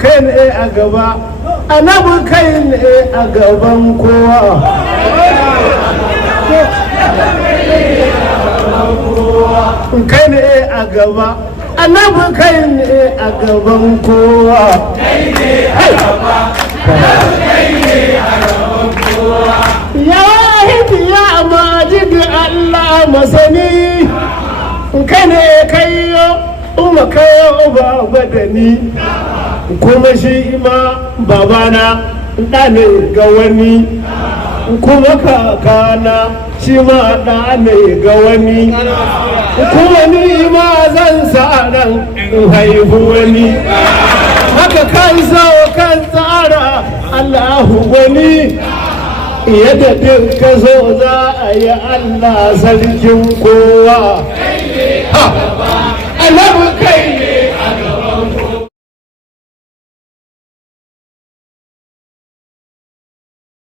kai ne a gaba annabi kai ne a gaban kowa kai ne a gaba annabi kai ne a gaban kowa ya wahidi ya majid Allah masani kai ne kayo umma kayo baba da ni kuma shi ma babana da ne ga wani kuma kakana shi ma da ne ga wani kuma ni ma zan sa ran in haihu wani haka kan kan tsara Allahu wani yadda duk ka zo za a yi Allah sarkin kowa.